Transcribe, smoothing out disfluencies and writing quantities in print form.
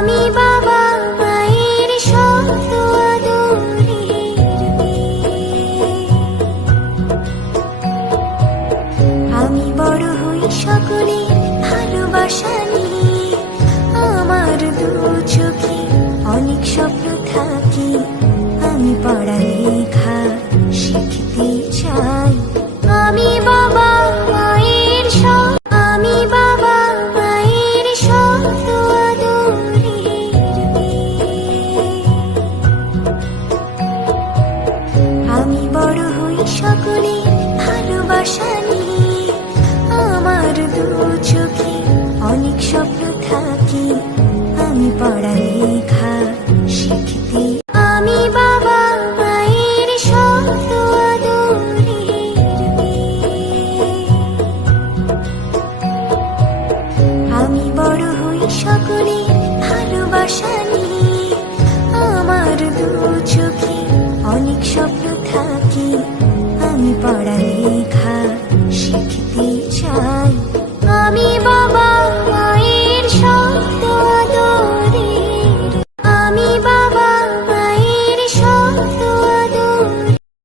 আমি বাবা মায়ের শত আদরের মেয়ে। আমি বড় হই সকলের ভালোবাসা নিয়ে, আমার দু চোখে অনেক স্বপ্ন থাকে, আমি পড়ালেখা শিখতে চাই। আমি বাবা মায়ের আমি বাবা মায়ের শত আদরের মেয়ে। আমি বড় হই সকলের ভালোবাসা নিয়ে, আমার দু চোখে অনেক স্বপ্ন থাকে, আমি পড়ালেখা শিখতে। আমি বাবা মায়ের শত আদরের মেয়ে। আমি বড় হই সকলের ভালোবাসা নিয়ে, আমার দু চোখে অনেক স্বপ্ন থাকে, আমি পড়ালেখা শিখতে চাই।